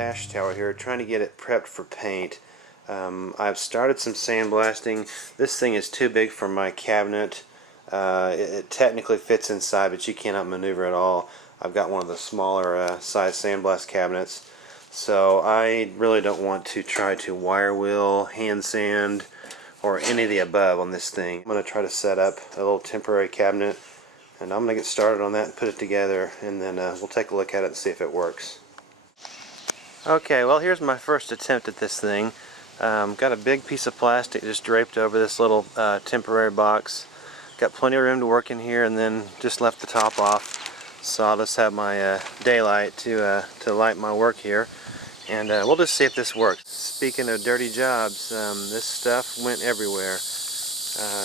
dash tower here, trying to get it prepped for paint. I've started some sandblasting. This thing is too big for my cabinet. It technically fits inside, but you cannot maneuver at all. I've got one of the smaller size sandblast cabinets, so I really don't want to try to wire wheel, hand sand, or any of the above on this thing. I'm going to try to set up a little temporary cabinet, and I'm going to get started on that and put it together, and then we'll take a look at it and see if it works. Okay, well, here's my first attempt at this thing. Got a big piece of plastic just draped over this little temporary box. Got plenty of room to work in here, and then just left the top off. So I'll just have my daylight to light my work here, and we'll just see if this works. Speaking of dirty jobs, this stuff went everywhere,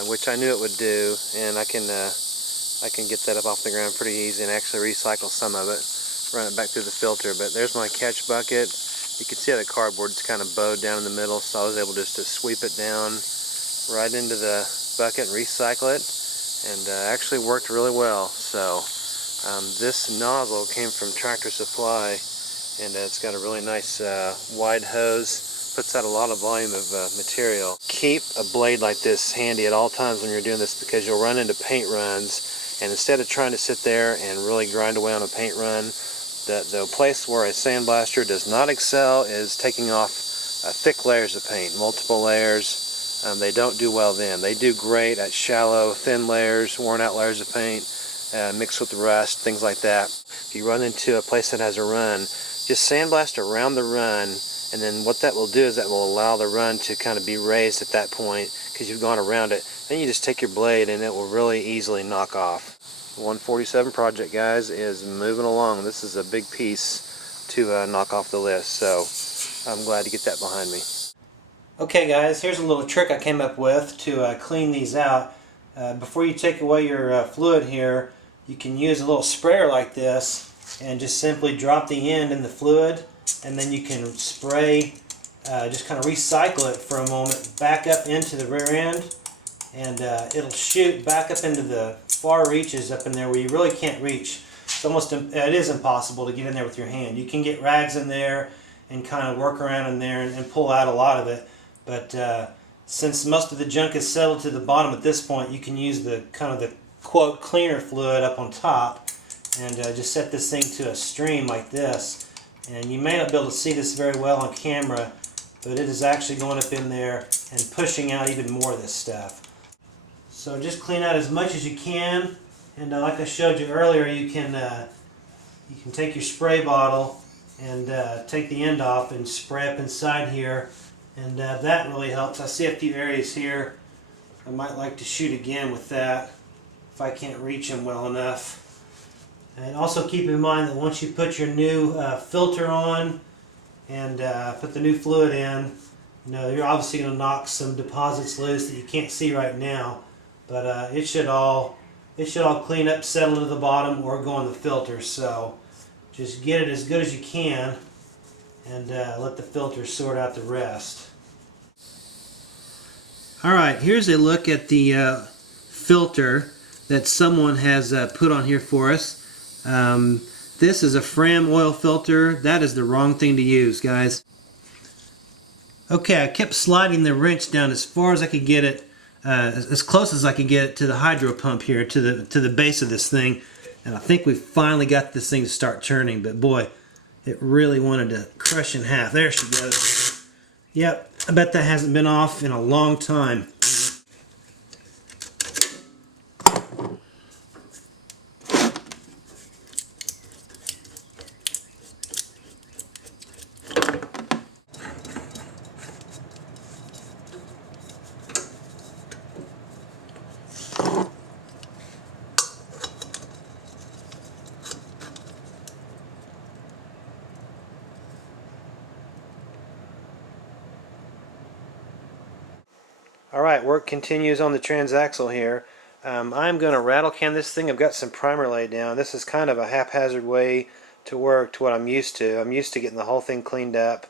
which I knew it would do, and I can get that up off the ground pretty easy and actually recycle some of it, run it back through the filter. But there's my catch bucket. You can see how the cardboard's kind of bowed down in the middle, so I was able just to sweep it down right into the bucket and recycle it, and actually worked really well. So this nozzle came from Tractor Supply, and it's got a really nice wide hose, puts out a lot of volume of material. Keep a blade like this handy at all times when you're doing this, because you'll run into paint runs, and instead of trying to sit there and really grind away on a paint run, the place where a sandblaster does not excel is taking off thick layers of paint, multiple layers. They don't do well then. They do great at shallow, thin layers, worn out layers of paint, mixed with rust, things like that. If you run into a place that has a run, just sandblast around the run, and then what that will do is that will allow the run to kind of be raised at that point, because you've gone around it. Then you just take your blade and it will really easily knock off. 147 project, guys, is moving along. This is a big piece to knock off the list, so I'm glad to get that behind me. Okay, guys, here's a little trick I came up with to clean these out. Before you take away your fluid here, you can use a little sprayer like this and just simply drop the end in the fluid, and then you can spray, just kind of recycle it for a moment back up into the rear end, and it'll shoot back up into the far reaches up in there where you really can't reach. It is impossible to get in there with your hand. You can get rags in there and kind of work around in there and pull out a lot of it, but since most of the junk is settled to the bottom at this point, you can use the kind of the quote cleaner fluid up on top, and just set this thing to a stream like this. And you may not be able to see this very well on camera, but it is actually going up in there and pushing out even more of this stuff. So just clean out as much as you can, and like I showed you earlier, you can take your spray bottle and take the end off and spray up inside here, and that really helps. I see a few areas here I might like to shoot again with that if I can't reach them well enough. And also keep in mind that once you put your new filter on and put the new fluid in, you're obviously going to knock some deposits loose that you can't see right now. But it should all clean up, settle to the bottom, or go in the filter. So just get it as good as you can, and let the filter sort out the rest. Alright, here's a look at the filter that someone has put on here for us. This is a Fram oil filter. That is the wrong thing to use, guys. Okay, I kept sliding the wrench down as far as I could get it, as close as I could get it to the hydro pump here, to the base of this thing, and I think we finally got this thing to start turning. But boy, it really wanted to crush in half. There she goes. Yep, I bet that hasn't been off in a long time. Alright, work continues on the transaxle here. I'm going to rattle can this thing. I've got some primer laid down. This is kind of a haphazard way to work to what I'm used to. I'm used to getting the whole thing cleaned up,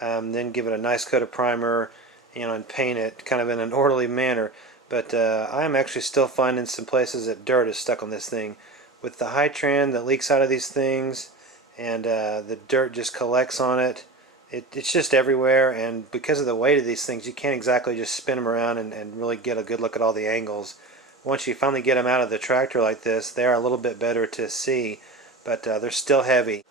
then give it a nice coat of primer, and paint it kind of in an orderly manner. But I'm actually still finding some places that dirt is stuck on this thing. With the high trend that leaks out of these things, and the dirt just collects on it. It's just everywhere, and because of the weight of these things, you can't exactly just spin them around and really get a good look at all the angles. Once you finally get them out of the tractor like this, they are a little bit better to see, but they're still heavy.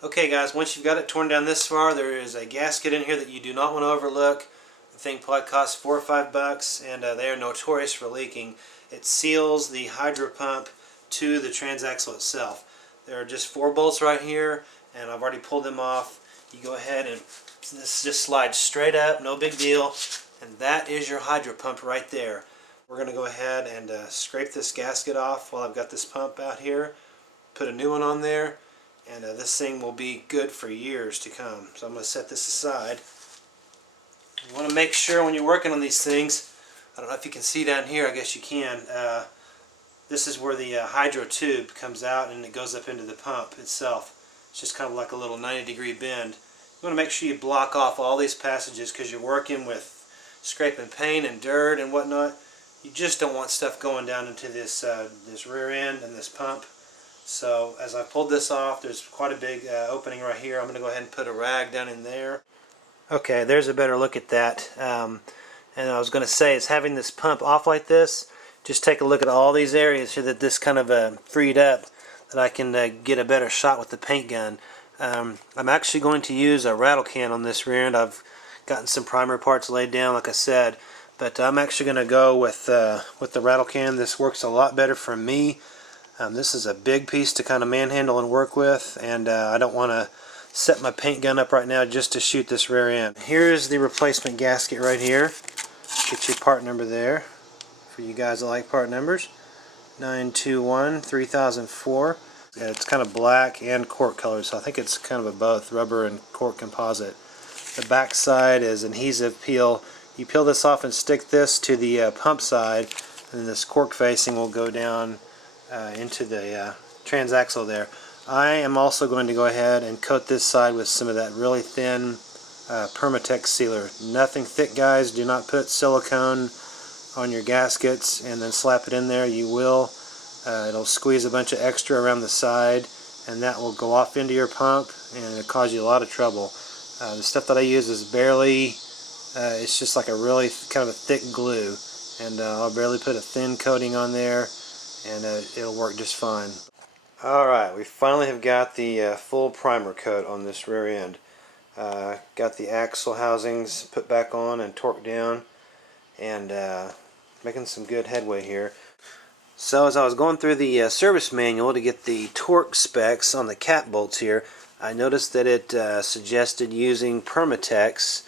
Okay guys, once you've got it torn down this far, there is a gasket in here that you do not want to overlook. The thing probably costs $4 or $5, and they are notorious for leaking. It seals the hydro pump to the transaxle itself. There are just 4 bolts right here, and I've already pulled them off. You go ahead and this just slides straight up, no big deal, and that is your hydro pump right there. We're going to go ahead and scrape this gasket off while I've got this pump out here, put a new one on there, and this thing will be good for years to come. So I'm going to set this aside. You want to make sure when you're working on these things, I don't know if you can see down here, I guess you can, this is where the hydro tube comes out and it goes up into the pump itself. It's just kind of like a little 90-degree bend. You want to make sure you block off all these passages because you're working with scraping paint and dirt and whatnot. You just don't want stuff going down into this this rear end and this pump. So as I pulled this off, there's quite a big opening right here. I'm going to go ahead and put a rag down in there. Okay, there's a better look at that. And I was going to say, is having this pump off like this, just take a look at all these areas here that this kind of freed up, that I can get a better shot with the paint gun. I'm actually going to use a rattle can on this rear end. I've gotten some primer parts laid down, like I said, but I'm actually going to go with the rattle can. This works a lot better for me. This is a big piece to kind of manhandle and work with, and I don't want to set my paint gun up right now just to shoot this rear end. Here's the replacement gasket right here. Get your part number there for you guys that like part numbers. 921 3004. It's kind of black and cork color, so I think it's kind of a both rubber and cork composite. The back side is adhesive peel. You peel this off and stick this to the pump side, and then this cork facing will go down into the transaxle there. I am also going to go ahead and coat this side with some of that really thin Permatex sealer. Nothing thick, guys. Do not put silicone on your gaskets and then slap it in there. You will. It'll squeeze a bunch of extra around the side, and that will go off into your pump and it'll cause you a lot of trouble. The stuff that I use is barely, it's just like a really kind of a thick glue, and I'll barely put a thin coating on there, and it'll work just fine. Alright, we finally have got the full primer coat on this rear end. Got the axle housings put back on and torqued down, and making some good headway here. So as I was going through the service manual to get the torque specs on the cap bolts here, I noticed that it suggested using Permatex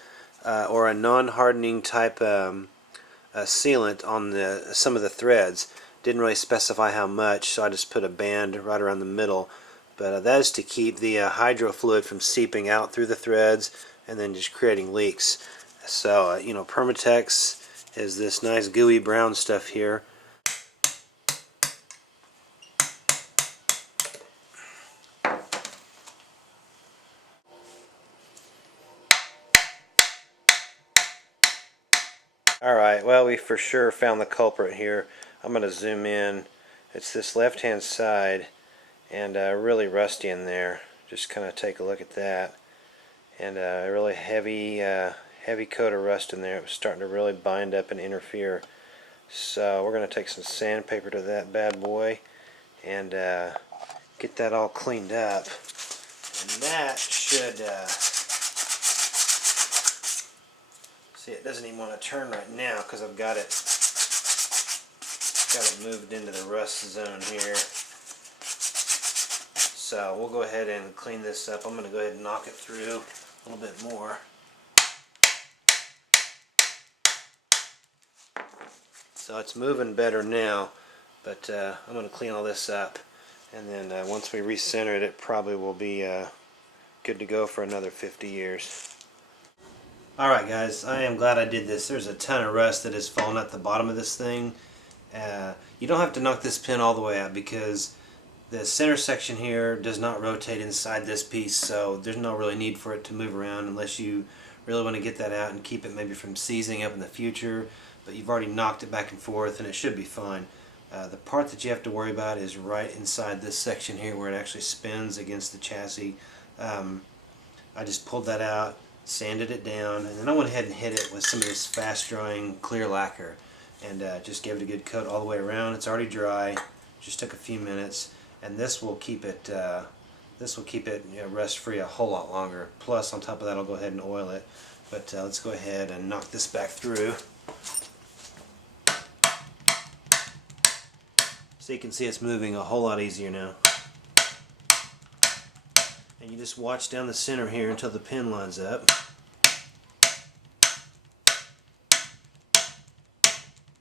or a non-hardening type sealant on some of the threads. Didn't really specify how much, so I just put a band right around the middle. But that is to keep the hydro fluid from seeping out through the threads and then just creating leaks. So you know, Permatex is this nice gooey brown stuff here. Alright, well, we for sure found the culprit here. I'm going to zoom in. It's this left hand side, and really rusty in there. Just kind of take a look at that. And a really heavy coat of rust in there. It was starting to really bind up and interfere. So we're going to take some sandpaper to that bad boy and get that all cleaned up. And that should... see, it doesn't even want to turn right now because I've got it moved into the rust zone here. So we'll go ahead and clean this up. I'm going to go ahead and knock it through a little bit more. So it's moving better now, but I'm going to clean all this up, and then once we recenter it, it probably will be good to go for another 50 years. Alright guys, I am glad I did this. There's a ton of rust that has fallen at the bottom of this thing. You don't have to knock this pin all the way out because the center section here does not rotate inside this piece, so there's no really need for it to move around unless you really want to get that out and keep it maybe from seizing up in the future, but you've already knocked it back and forth and it should be fine. The part that you have to worry about is right inside this section here where it actually spins against the chassis. I just pulled that out, sanded it down, and then I went ahead and hit it with some of this fast drying clear lacquer and just gave it a good coat all the way around. It's already dry, just took a few minutes, and this will keep it rust free a whole lot longer. Plus on top of that I'll go ahead and oil it. But let's go ahead and knock this back through. So you can see it's moving a whole lot easier now. And you just watch down the center here until the pin lines up.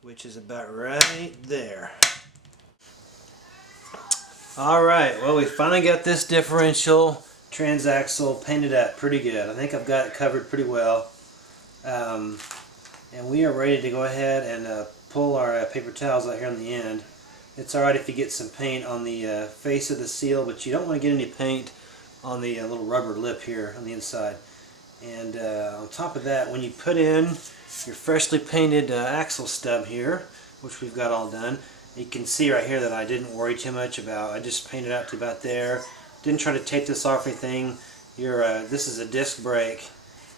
Which is about right there. Alright, well, we finally got this differential transaxle painted up pretty good. I think I've got it covered pretty well. And we are ready to go ahead and pull our paper towels out here on the end. It's alright if you get some paint on the face of the seal, but you don't want to get any paint on the little rubber lip here on the inside. And on top of that, when you put in your freshly painted axle stub here, which we've got all done, you can see right here that I didn't worry too much about. I just painted out to about there. Didn't try to tape this off or anything. This is a disc brake,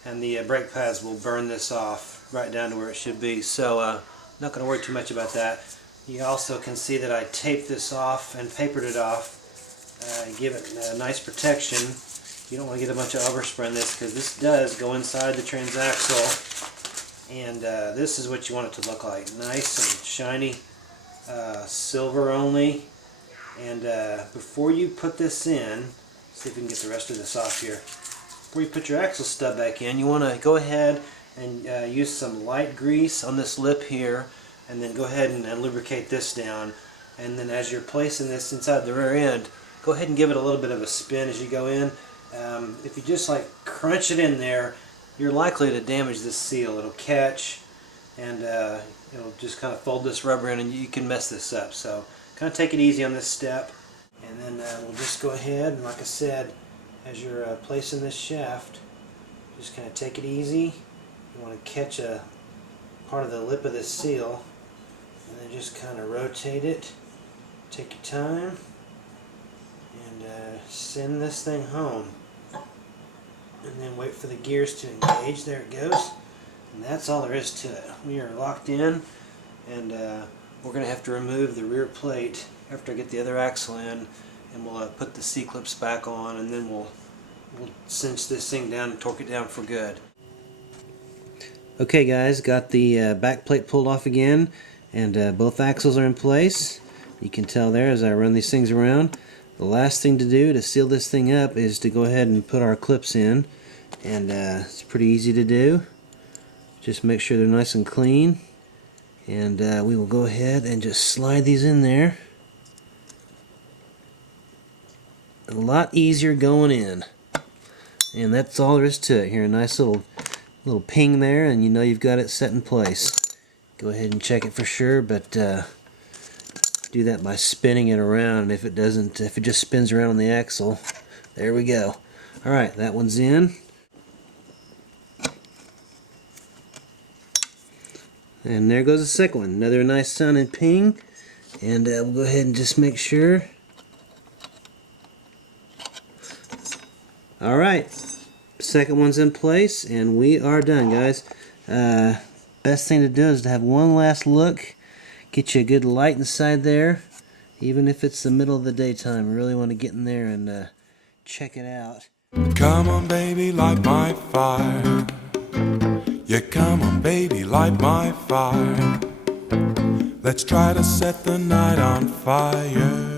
and the brake pads will burn this off right down to where it should be. So not going to worry too much about that. You also can see that I taped this off and papered it off. Give it a nice protection. You don't want to get a bunch of overspray in this because this does go inside the transaxle, and this is what you want it to look like. Nice and shiny, silver only. And before you put this in, see if we can get the rest of this off here. Before you put your axle stub back in, you want to go ahead and use some light grease on this lip here, and then go ahead and lubricate this down. And then as you're placing this inside the rear end, go ahead and give it a little bit of a spin as you go in. If you just like crunch it in there, you're likely to damage this seal. It'll catch, and it'll just kind of fold this rubber in, and you can mess this up. So kind of take it easy on this step, and then we'll just go ahead and, like I said, as you're placing this shaft, just kind of take it easy. You want to catch a part of the lip of this seal, and then just kind of rotate it. Take your time and send this thing home, and then wait for the gears to engage. There it goes, and that's all there is to it. We are locked in, and we're going to have to remove the rear plate after I get the other axle in, and we'll put the C-clips back on, and then we'll cinch this thing down and torque it down for good. Okay guys, got the back plate pulled off again, and both axles are in place. You can tell there as I run these things around. The last thing to do to seal this thing up is to go ahead and put our clips in, and it's pretty easy to do. Just make sure they're nice and clean, and we will go ahead and just slide these in there. A lot easier going in, and that's all there is to it. Here, a nice little ping there, and you know you've got it set in place. Go ahead and check it for sure, but do that by spinning it around. If it just spins around on the axle, there we go. Alright, that one's in. And there goes the second one. Another nice sounding ping. And we'll go ahead and just make sure. Alright, second one's in place, and we are done, guys. Best thing to do is to have one last look. Get you a good light inside there, even if it's the middle of the daytime. You really want to get in there and check it out. Come on baby, light my fire. Yeah, come on baby, light my fire. Let's try to set the night on fire.